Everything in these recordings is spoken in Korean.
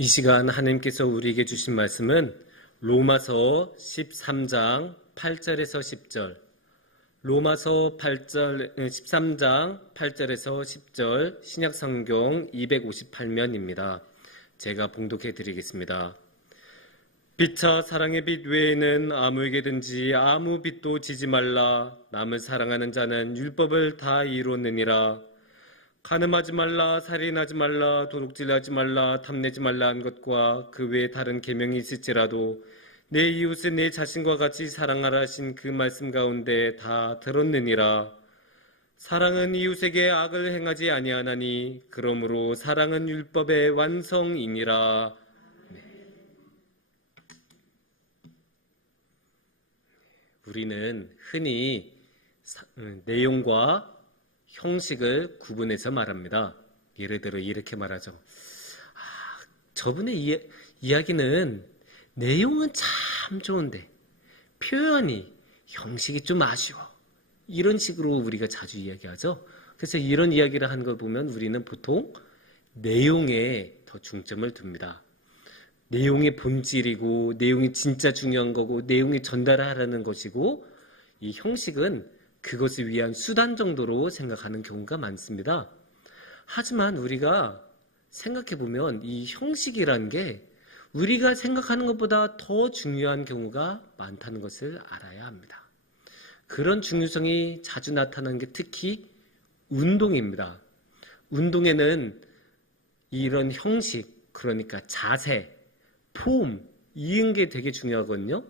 이 시간 하나님께서 우리에게 주신 말씀은 로마서 13장 8절에서 10절, 로마서 13장 8절에서 10절 신약성경 258면입니다. 제가 봉독해 드리겠습니다. 빛아 사랑의 빛 외에는 아무에게든지 아무 빛도 지지 말라. 남을 사랑하는 자는 율법을 다 이루느니라. 간음하지 말라, 살인하지 말라, 도둑질하지 말라, 탐내지 말라 한 것과 그 외에 다른 계명이 있을지라도 내 이웃을 내 자신과 같이 사랑하라 하신 그 말씀 가운데 다 들었느니라. 사랑은 이웃에게 악을 행하지 아니하나니 그러므로 사랑은 율법의 완성이니라. 우리는 흔히 내용과 형식을 구분해서 말합니다. 예를 들어 이렇게 말하죠. 저분의 이야기는 내용은 참 좋은데 표현이, 형식이 좀 아쉬워. 이런 식으로 우리가 자주 이야기하죠. 그래서 이런 이야기를 하는 걸 보면 우리는 보통 내용에 더 중점을 둡니다. 내용의 본질이고 내용이 진짜 중요한 거고 내용이 전달하라는 것이고, 이 형식은 그것을 위한 수단 정도로 생각하는 경우가 많습니다. 하지만 우리가 생각해보면 이 형식이라는 게 우리가 생각하는 것보다 더 중요한 경우가 많다는 것을 알아야 합니다. 그런 중요성이 자주 나타나는 게 특히 운동입니다. 운동에는 이런 형식, 그러니까 자세, 폼, 이런 게 되게 중요하거든요.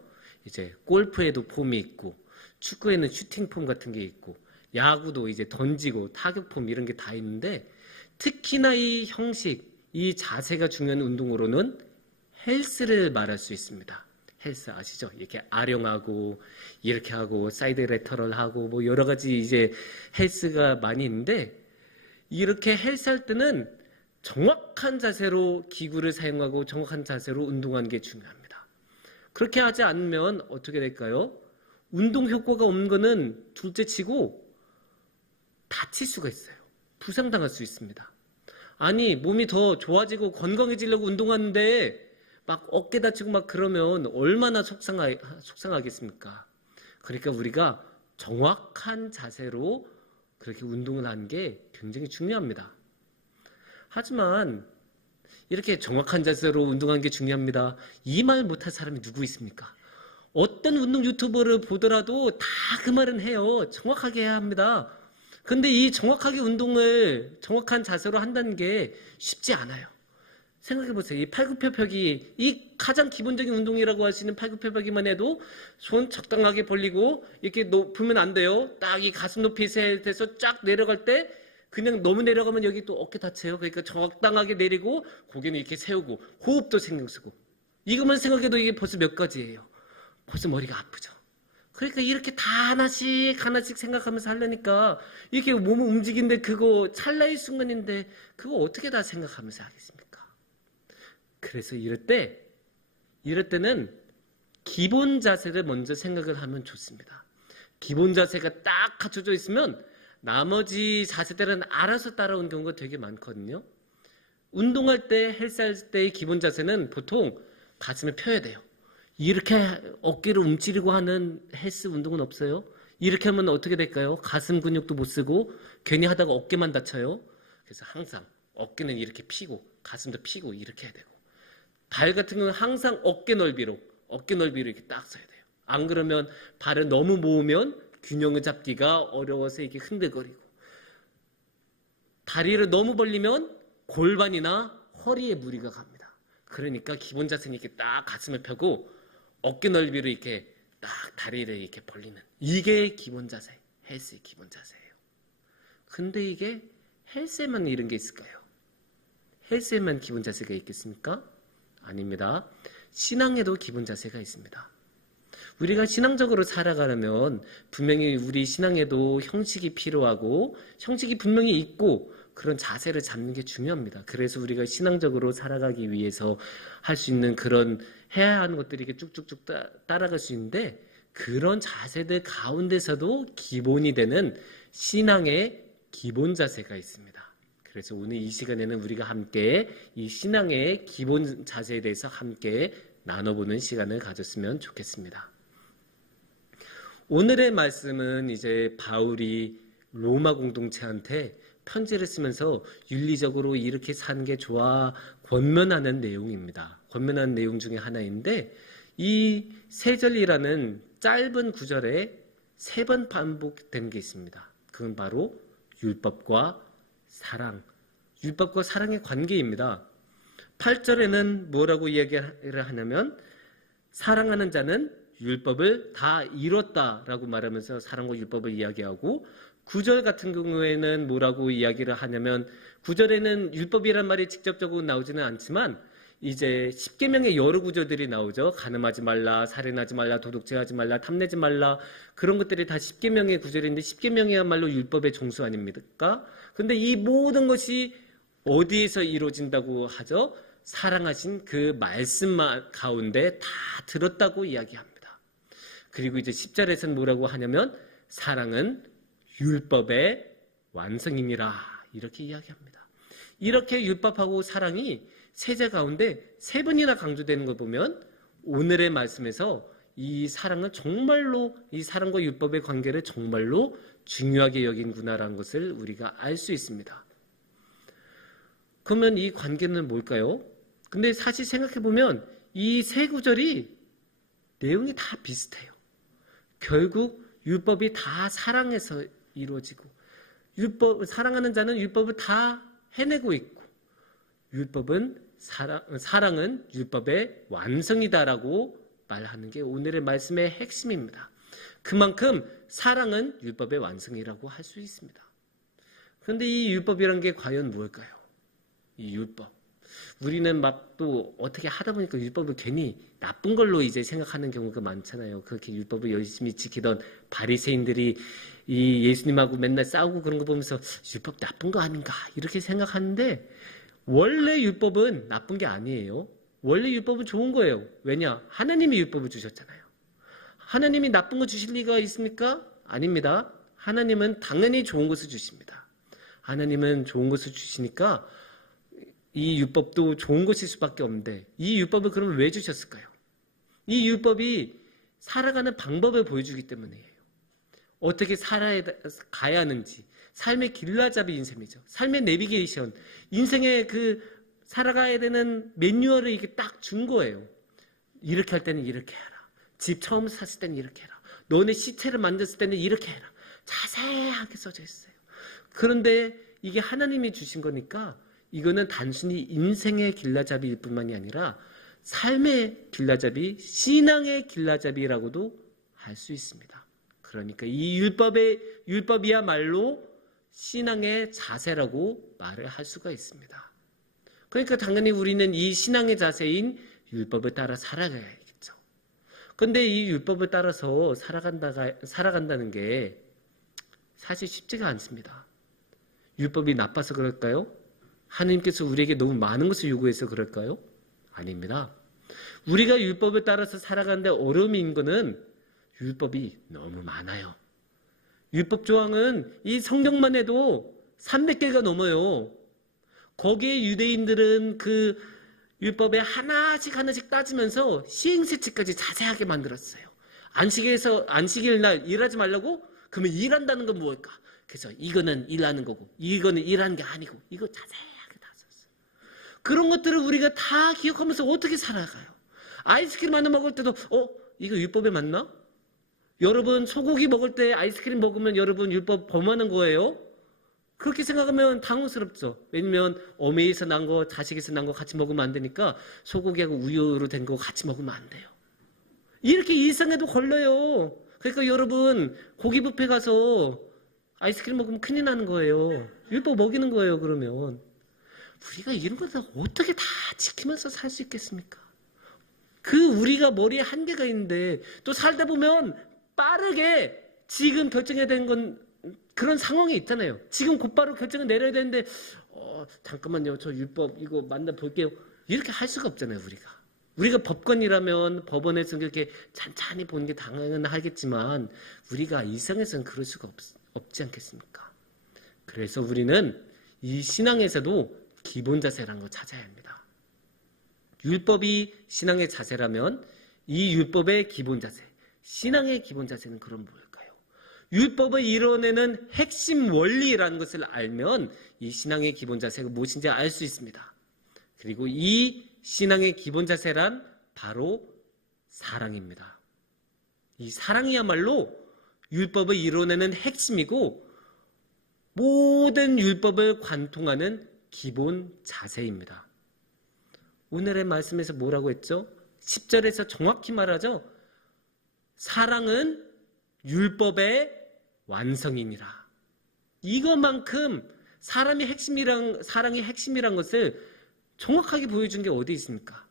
이제 골프에도 폼이 있고 축구에는 슈팅 폼 같은 게 있고 야구도 이제 던지고 타격 폼 이런 게 다 있는데, 특히나 이 형식, 이 자세가 중요한 운동으로는 헬스를 말할 수 있습니다. 헬스 아시죠? 이렇게 아령하고 이렇게 하고 사이드 레터럴 하고 뭐 여러 가지 이제 헬스가 많이 있는데, 이렇게 헬스할 때는 정확한 자세로 기구를 사용하고 정확한 자세로 운동하는 게 중요합니다. 그렇게 하지 않으면 어떻게 될까요? 운동 효과가 없는 거는 둘째치고 다칠 수가 있어요. 부상당할 수 있습니다. 아니, 몸이 더 좋아지고 건강해지려고 운동하는데 막 어깨 다치고 막 그러면 얼마나 속상하겠습니까? 그러니까 우리가 정확한 자세로 그렇게 운동을 하는 게 굉장히 중요합니다. 하지만 이렇게 정확한 자세로 운동하는 게 중요합니다, 이 말 못할 사람이 누구 있습니까? 어떤 운동 유튜버를 보더라도 다 그 말은 해요. 정확하게 해야 합니다. 근데 이 정확하게 운동을 정확한 자세로 한다는 게 쉽지 않아요. 생각해보세요. 이 팔굽혀펴기, 이 가장 기본적인 운동이라고 할 수 있는 팔굽혀펴기만 해도 손 적당하게 벌리고 이렇게 높으면 안 돼요. 딱 이 가슴 높이 돼서 쫙 내려갈 때 그냥 너무 내려가면 여기 또 어깨 다쳐요. 그러니까 적당하게 내리고 고개는 이렇게 세우고 호흡도 신경 쓰고, 이것만 생각해도 이게 벌써 몇 가지예요. 벌써 머리가 아프죠. 그러니까 이렇게 다 하나씩 생각하면서 하려니까 이렇게 몸을 움직이는데 그거 찰나의 순간인데 그거 어떻게 다 생각하면서 하겠습니까? 그래서 이럴 때는 기본 자세를 먼저 생각을 하면 좋습니다. 기본 자세가 딱 갖춰져 있으면 나머지 자세들은 알아서 따라오는 경우가 되게 많거든요. 운동할 때, 헬스할 때의 기본 자세는 보통 가슴을 펴야 돼요. 이렇게 어깨를 움츠리고 하는 헬스 운동은 없어요. 이렇게 하면 어떻게 될까요? 가슴 근육도 못 쓰고 괜히 하다가 어깨만 다쳐요. 그래서 항상 어깨는 이렇게 펴고 가슴도 펴고 이렇게 해야 되고, 발 같은 경우는 항상 어깨 넓이로 이렇게 딱 서야 돼요. 안 그러면 발을 너무 모으면 균형을 잡기가 어려워서 이게 흔들거리고, 다리를 너무 벌리면 골반이나 허리에 무리가 갑니다. 그러니까 기본 자세는 이렇게 딱 가슴을 펴고 어깨 넓이로 이렇게 딱 다리를 이렇게 벌리는, 이게 기본 자세, 헬스의 기본 자세예요. 근데 이게 헬스에만 이런 게 있을까요? 헬스에만 기본 자세가 있겠습니까? 아닙니다. 신앙에도 기본 자세가 있습니다. 우리가 신앙적으로 살아가려면 분명히 우리 신앙에도 형식이 필요하고 형식이 분명히 있고 그런 자세를 잡는 게 중요합니다. 그래서 우리가 신앙적으로 살아가기 위해서 할 수 있는 그런 해야 하는 것들이 이렇게 쭉쭉쭉 따라갈 수 있는데, 그런 자세들 가운데서도 기본이 되는 신앙의 기본 자세가 있습니다. 그래서 오늘 이 시간에는 우리가 함께 이 신앙의 기본 자세에 대해서 함께 나눠보는 시간을 가졌으면 좋겠습니다. 오늘의 말씀은 이제 바울이 로마 공동체한테 편지를 쓰면서 윤리적으로 이렇게 사는 게 좋아 권면하는 내용입니다. 권면하는 내용 중에 하나인데 이 세 절이라는 짧은 구절에 3번 반복된 게 있습니다. 그건 바로 율법과 사랑, 율법과 사랑의 관계입니다. 8절에는 뭐라고 이야기를 하냐면 사랑하는 자는 율법을 다 이뤘다라고 말하면서 사랑과 율법을 이야기하고 9절 같은 경우에는 뭐라고 이야기를 하냐면 9절에는 율법이란 말이 직접적으로 나오지는 않지만 이제 10계명의 여러 구절들이 나오죠. 간음하지 말라, 살인하지 말라, 도둑질하지 말라, 탐내지 말라 그런 것들이 다 10계명의 구절인데 10계명이야말로 율법의 종수 아닙니까? 근데 이 모든 것이 어디에서 이루어진다고 하죠? 사랑하신 그 말씀 가운데 다 들었다고 이야기합니다. 그리고 이제 10절에서는 뭐라고 하냐면 사랑은 율법의 완성이니라 이렇게 이야기합니다. 이렇게 율법하고 사랑이 세제 가운데 3번이나 강조되는 걸 보면 오늘의 말씀에서 이 사랑은 정말로 이 사랑과 율법의 관계를 정말로 중요하게 여긴구나라는 것을 우리가 알 수 있습니다. 그러면 이 관계는 뭘까요? 근데 사실 생각해보면 이 3구절이 내용이 다 비슷해요. 결국 율법이 다 사랑에서 이루어지고 사랑하는 자는 율법을 다 해내고 있고 사랑은 율법의 완성이다라고 말하는 게 오늘의 말씀의 핵심입니다. 그만큼 사랑은 율법의 완성이라고 할 수 있습니다. 그런데 이 율법이란 게 과연 무엇일까요? 이 율법. 우리는 막 또 어떻게 하다 보니까 율법을 괜히 나쁜 걸로 이제 생각하는 경우가 많잖아요. 그렇게 율법을 열심히 지키던 바리새인들이 이 예수님하고 맨날 싸우고 그런 거 보면서 율법 나쁜 거 아닌가 이렇게 생각하는데 원래 율법은 나쁜 게 아니에요. 원래 율법은 좋은 거예요. 왜냐? 하나님이 율법을 주셨잖아요. 하나님이 나쁜 거 주실 리가 있습니까? 아닙니다. 하나님은 당연히 좋은 것을 주십니다. 하나님은 좋은 것을 주시니까 이 율법도 좋은 것일 수밖에 없는데 이 율법을 그러면 왜 주셨을까요? 이 율법이 살아가는 방법을 보여주기 때문이에요. 어떻게 살아가야 하는지 삶의 길라잡이 인생이죠. 삶의 내비게이션, 인생의 그 살아가야 되는 매뉴얼을 이렇게 딱 준 거예요. 이렇게 할 때는 이렇게 해라. 집 처음 샀을 때는 이렇게 해라. 너네 시체를 만졌을 때는 이렇게 해라. 자세하게 써져 있어요. 그런데 이게 하나님이 주신 거니까 이거는 단순히 인생의 길라잡이일 뿐만이 아니라 삶의 길라잡이, 신앙의 길라잡이라고도 할 수 있습니다. 그러니까 이 율법이야말로 신앙의 자세라고 말을 할 수가 있습니다. 그러니까 당연히 우리는 이 신앙의 자세인 율법을 따라 살아가야겠죠. 그런데 이 율법을 따라서 살아간다는 게 사실 쉽지가 않습니다. 율법이 나빠서 그럴까요? 하나님께서 우리에게 너무 많은 것을 요구해서 그럴까요? 아닙니다. 우리가 율법을 따라서 살아가는데 어려움이 있는 것은 율법이 너무 많아요. 율법 조항은 이 성경만 해도 300개가 넘어요. 거기에 유대인들은 그 율법에 하나씩 따지면서 시행세칙까지 자세하게 만들었어요. 안식일 날 일하지 말라고? 그러면 일한다는 건 무엇일까? 그래서 이거는 일하는 거고 이거는 일하는 게 아니고 이거 자세하게 다 썼어요. 그런 것들을 우리가 다 기억하면서 어떻게 살아가요? 아이스크림 하나 먹을 때도 이거 율법에 맞나? 여러분 소고기 먹을 때 아이스크림 먹으면 여러분 율법 범하는 거예요? 그렇게 생각하면 당황스럽죠. 왜냐면 어메에서 난 거, 자식에서 난 거 같이 먹으면 안 되니까 소고기하고 우유로 된 거 같이 먹으면 안 돼요. 이렇게 일상에도 걸려요. 그러니까 여러분 고기 뷔페 가서 아이스크림 먹으면 큰일 나는 거예요. 율법 먹이는 거예요. 그러면 우리가 이런 것을 어떻게 다 지키면서 살 수 있겠습니까? 우리가 머리에 한계가 있는데 또 살다 보면 빠르게 지금 결정해야 되는 건 그런 상황이 있잖아요. 지금 곧바로 결정을 내려야 되는데 잠깐만요. 저 율법 이거 만나볼게요. 이렇게 할 수가 없잖아요. 우리가 법관이라면 법원에서 그렇게 찬찬히 보는 게 당연하겠지만 우리가 일상에서는 그럴 수가 없지 않겠습니까? 그래서 우리는 이 신앙에서도 기본 자세라는 걸 찾아야 합니다. 율법이 신앙의 자세라면 이 율법의 기본 자세, 신앙의 기본 자세는 그럼 뭘까요? 율법을 이뤄내는 핵심 원리라는 것을 알면 이 신앙의 기본 자세가 무엇인지 알 수 있습니다. 그리고 이 신앙의 기본 자세란 바로 사랑입니다. 이 사랑이야말로 율법을 이뤄내는 핵심이고 모든 율법을 관통하는 기본 자세입니다. 오늘의 말씀에서 뭐라고 했죠? 10절에서 정확히 말하죠. 사랑은 율법의 완성이니라. 이것만큼 사랑이 핵심이란 것을 정확하게 보여준 게 어디 있습니까?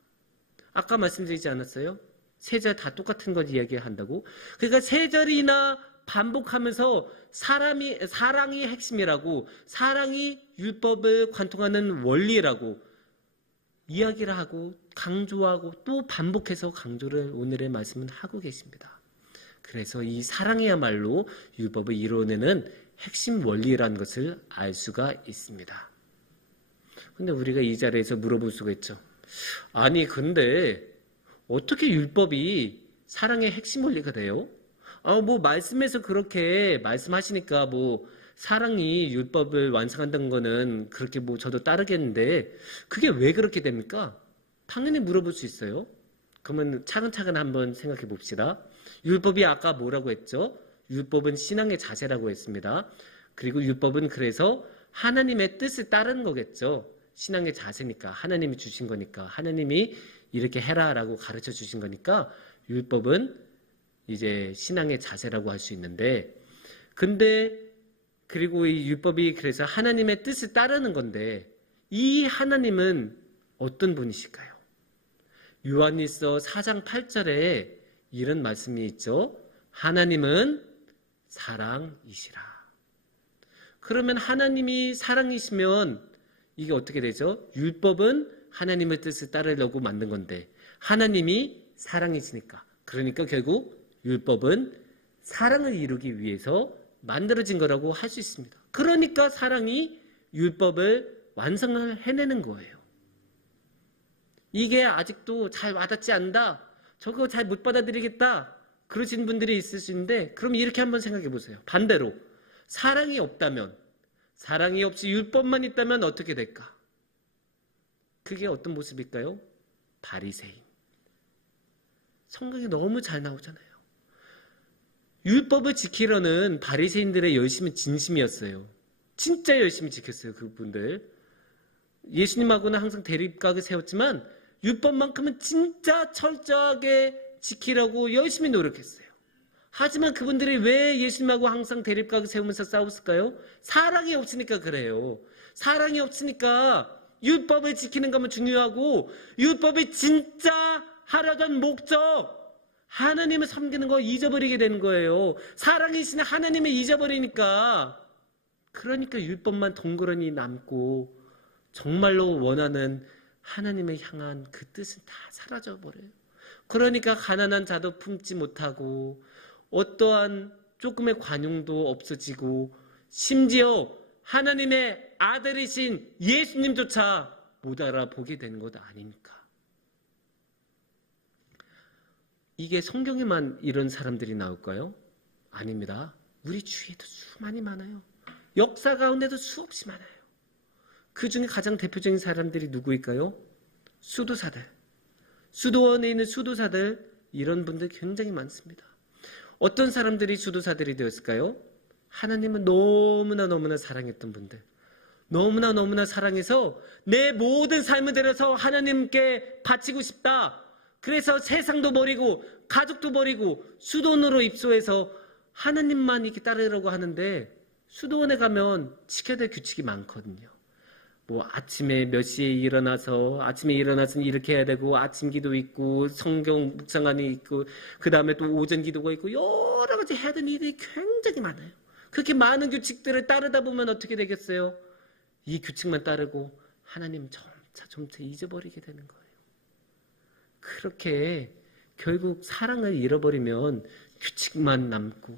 아까 말씀드리지 않았어요? 세 절 다 똑같은 걸 이야기한다고? 그러니까 세 절이나 반복하면서 사랑이 핵심이라고, 사랑이 율법을 관통하는 원리라고 이야기를 하고 강조하고 또 반복해서 강조를 오늘의 말씀은 하고 계십니다. 그래서 이 사랑이야말로 율법을 이뤄내는 핵심 원리라는 것을 알 수가 있습니다. 근데 우리가 이 자리에서 물어볼 수가 있죠. 아니 근데 어떻게 율법이 사랑의 핵심 원리가 돼요? 뭐 말씀에서 그렇게 말씀하시니까 뭐 사랑이 율법을 완성한다는 거는 그렇게 뭐 저도 따르겠는데 그게 왜 그렇게 됩니까? 당연히 물어볼 수 있어요. 그러면 차근차근 한번 생각해 봅시다. 율법이 아까 뭐라고 했죠? 율법은 신앙의 자세라고 했습니다. 그리고 율법은 그래서 하나님의 뜻을 따르는 거겠죠. 신앙의 자세니까, 하나님이 주신 거니까, 하나님이 이렇게 해라라고 가르쳐 주신 거니까 율법은 이제 신앙의 자세라고 할 수 있는데, 근데 그리고 이 율법이 그래서 하나님의 뜻을 따르는 건데 이 하나님은 어떤 분이실까요? 요한일서 4장 8절에 이런 말씀이 있죠. 하나님은 사랑이시라. 그러면 하나님이 사랑이시면 이게 어떻게 되죠? 율법은 하나님의 뜻을 따르려고 만든 건데 하나님이 사랑이시니까, 그러니까 결국 율법은 사랑을 이루기 위해서 만들어진 거라고 할 수 있습니다. 그러니까 사랑이 율법을 완성을 해내는 거예요. 이게 아직도 잘 와닿지 않는다, 저거 잘 못 받아들이겠다 그러신 분들이 있을 수 있는데, 그럼 이렇게 한번 생각해 보세요. 반대로 사랑이 없다면, 사랑이 없이 율법만 있다면 어떻게 될까? 그게 어떤 모습일까요? 바리새인. 성경이 너무 잘 나오잖아요. 율법을 지키려는 바리새인들의 열심은 진심이었어요. 진짜 열심히 지켰어요. 그분들. 예수님하고는 항상 대립각을 세웠지만 율법만큼은 진짜 철저하게 지키려고 열심히 노력했어요. 하지만 그분들이 왜 예수님하고 항상 대립각을 세우면서 싸웠을까요? 사랑이 없으니까 그래요. 사랑이 없으니까 율법을 지키는 것만 중요하고 율법이 진짜 하려던 목적, 하나님을 섬기는 거 잊어버리게 되는 거예요. 사랑이신 하나님을 잊어버리니까. 그러니까 율법만 덩그러니 남고 정말로 원하는 하나님을 향한 그 뜻은 다 사라져버려요. 그러니까 가난한 자도 품지 못하고 어떠한 조금의 관용도 없어지고 심지어 하나님의 아들이신 예수님조차 못 알아보게 되는 것 아닙니까? 이게 성경에만 이런 사람들이 나올까요? 아닙니다. 우리 주위에도 수많이 많아요. 역사 가운데도 수없이 많아요. 그 중에 가장 대표적인 사람들이 누구일까요? 수도사들. 수도원에 있는 수도사들, 이런 분들 굉장히 많습니다. 어떤 사람들이 수도사들이 되었을까요? 하나님은 너무나 사랑했던 분들. 너무나 사랑해서 내 모든 삶을 들여서 하나님께 바치고 싶다. 그래서 세상도 버리고 가족도 버리고 수도원으로 입소해서 하나님만 이렇게 따르려고 하는데, 수도원에 가면 지켜야 될 규칙이 많거든요. 뭐 아침에 몇 시에 일어나서 이렇게 해야 되고, 아침 기도 있고 성경 묵상안이 있고 그 다음에 또 오전 기도가 있고 여러 가지 해야 되는 일이 굉장히 많아요. 그렇게 많은 규칙들을 따르다 보면 어떻게 되겠어요? 이 규칙만 따르고 하나님 점차 잊어버리게 되는 거예요. 그렇게 결국 사랑을 잃어버리면 규칙만 남고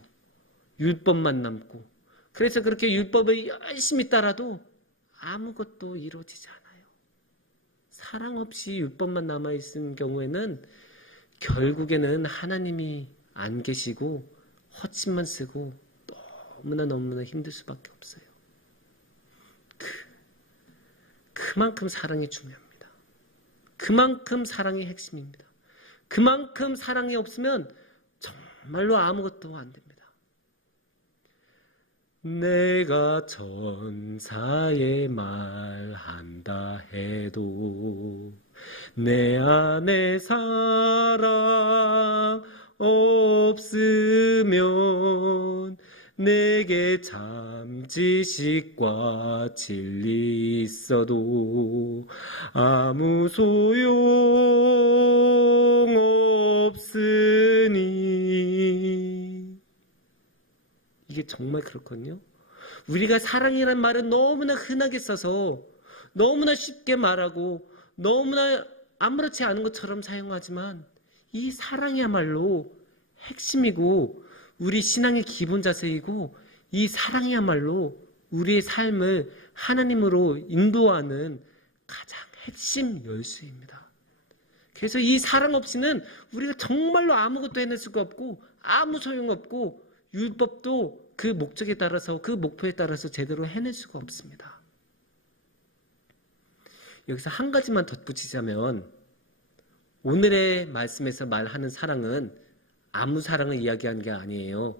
율법만 남고, 그래서 그렇게 율법을 열심히 따라도 아무것도 이루어지지 않아요. 사랑 없이 율법만 남아있는 경우에는 결국에는 하나님이 안 계시고 헛짓만 쓰고 너무나 힘들 수밖에 없어요. 그만큼 사랑이 중요합니다. 그만큼 사랑이 핵심입니다. 그만큼 사랑이 없으면 정말로 아무것도 안 됩니다. 내가 천사의 말한다 해도 내 안에 사랑 없으면 내게 참 지식과 진리 있어도 아무 소용 없으니. 이게 정말 그렇거든요. 우리가 사랑이란 말은 너무나 흔하게 써서 너무나 쉽게 말하고 너무나 아무렇지 않은 것처럼 사용하지만 이 사랑이야말로 핵심이고 우리 신앙의 기본 자세이고 이 사랑이야말로 우리의 삶을 하나님으로 인도하는 가장 핵심 열쇠입니다. 그래서 이 사랑 없이는 우리가 정말로 아무것도 해낼 수가 없고 아무 소용없고 율법도 그 목적에 따라서 그 목표에 따라서 제대로 해낼 수가 없습니다. 여기서 한 가지만 덧붙이자면 오늘의 말씀에서 말하는 사랑은 아무 사랑을 이야기하는 게 아니에요.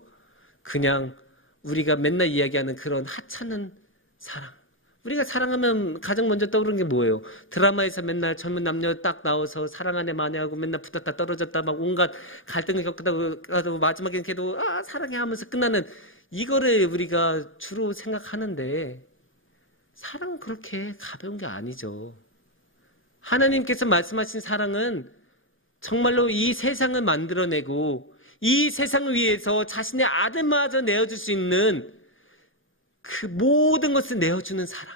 그냥 우리가 맨날 이야기하는 그런 하찮은 사랑. 우리가 사랑하면 가장 먼저 떠오르는 게 뭐예요? 드라마에서 맨날 젊은 남녀 딱 나와서 사랑하네 마네하고 맨날 붙었다 떨어졌다 막 온갖 갈등을 겪다가 마지막엔 걔도 사랑해 하면서 끝나는 이거를 우리가 주로 생각하는데 사랑은 그렇게 가벼운 게 아니죠. 하나님께서 말씀하신 사랑은 정말로 이 세상을 만들어내고 이 세상을 위해서 자신의 아들마저 내어줄 수 있는 그 모든 것을 내어주는 사랑.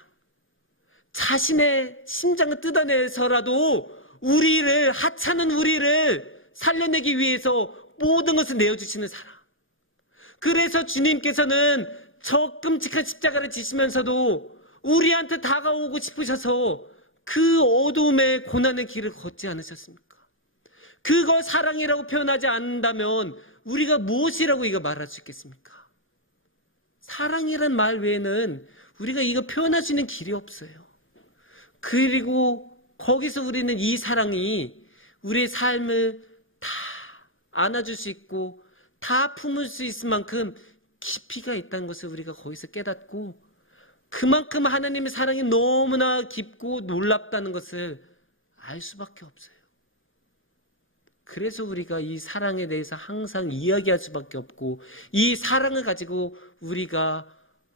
자신의 심장을 뜯어내서라도 우리를, 하찮은 우리를 살려내기 위해서 모든 것을 내어주시는 사랑. 그래서 주님께서는 저 끔찍한 십자가를 지시면서도 우리한테 다가오고 싶으셔서 그 어두움의 고난의 길을 걷지 않으셨습니까? 그거 사랑이라고 표현하지 않는다면 우리가 무엇이라고 이거 말할 수 있겠습니까? 사랑이란 말 외에는 우리가 이거 표현할 수 있는 길이 없어요. 그리고 거기서 우리는 이 사랑이 우리의 삶을 다 안아줄 수 있고 다 품을 수 있을 만큼 깊이가 있다는 것을 우리가 거기서 깨닫고 그만큼 하나님의 사랑이 너무나 깊고 놀랍다는 것을 알 수밖에 없어요. 그래서 우리가 이 사랑에 대해서 항상 이야기할 수밖에 없고 이 사랑을 가지고 우리가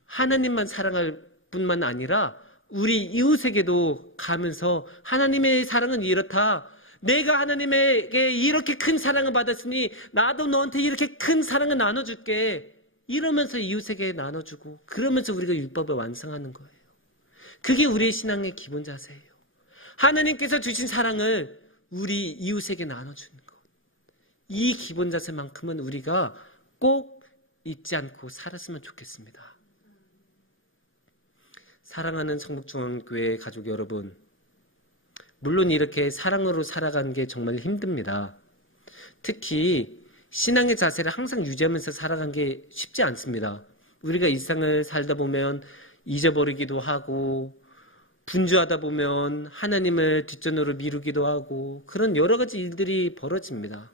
하나님만 사랑할 뿐만 아니라 우리 이웃에게도 가면서 하나님의 사랑은 이렇다. 내가 하나님에게 이렇게 큰 사랑을 받았으니 나도 너한테 이렇게 큰 사랑을 나눠줄게. 이러면서 이웃에게 나눠주고 그러면서 우리가 율법을 완성하는 거예요. 그게 우리의 신앙의 기본 자세예요. 하나님께서 주신 사랑을 우리 이웃에게 나눠주는 것. 이 기본 자세만큼은 우리가 꼭 잊지 않고 살았으면 좋겠습니다. 사랑하는 성북중앙교회 가족 여러분, 물론 이렇게 사랑으로 살아가는 게 정말 힘듭니다. 특히 신앙의 자세를 항상 유지하면서 살아가는 게 쉽지 않습니다. 우리가 일상을 살다 보면 잊어버리기도 하고 분주하다 보면 하나님을 뒷전으로 미루기도 하고 그런 여러 가지 일들이 벌어집니다.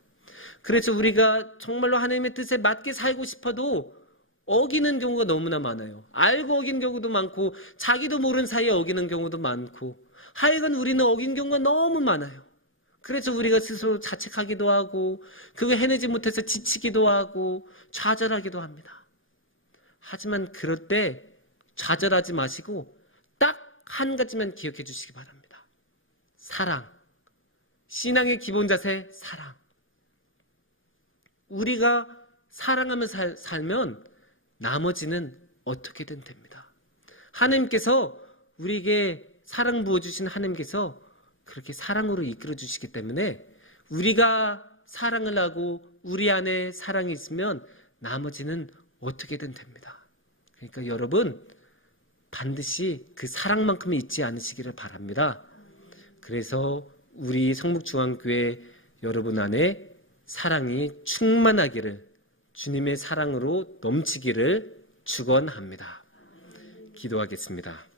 그래서 우리가 정말로 하나님의 뜻에 맞게 살고 싶어도 어기는 경우가 너무나 많아요. 알고 어긴 경우도 많고 자기도 모르는 사이에 어기는 경우도 많고 하여간 우리는 어긴 경우가 너무 많아요. 그래서 우리가 스스로 자책하기도 하고 그거 해내지 못해서 지치기도 하고 좌절하기도 합니다. 하지만 그럴 때 좌절하지 마시고 딱 한 가지만 기억해 주시기 바랍니다. 사랑. 신앙의 기본 자세 사랑. 우리가 사랑하며 살면 나머지는 어떻게든 됩니다. 하나님께서 우리에게 사랑 부어주신 하나님께서 그렇게 사랑으로 이끌어 주시기 때문에 우리가 사랑을 하고 우리 안에 사랑이 있으면 나머지는 어떻게든 됩니다. 그러니까 여러분 반드시 그 사랑만큼은 잊지 않으시기를 바랍니다. 그래서 우리 성북중앙교회 여러분 안에 사랑이 충만하기를, 주님의 사랑으로 넘치기를 축원합니다. 기도하겠습니다.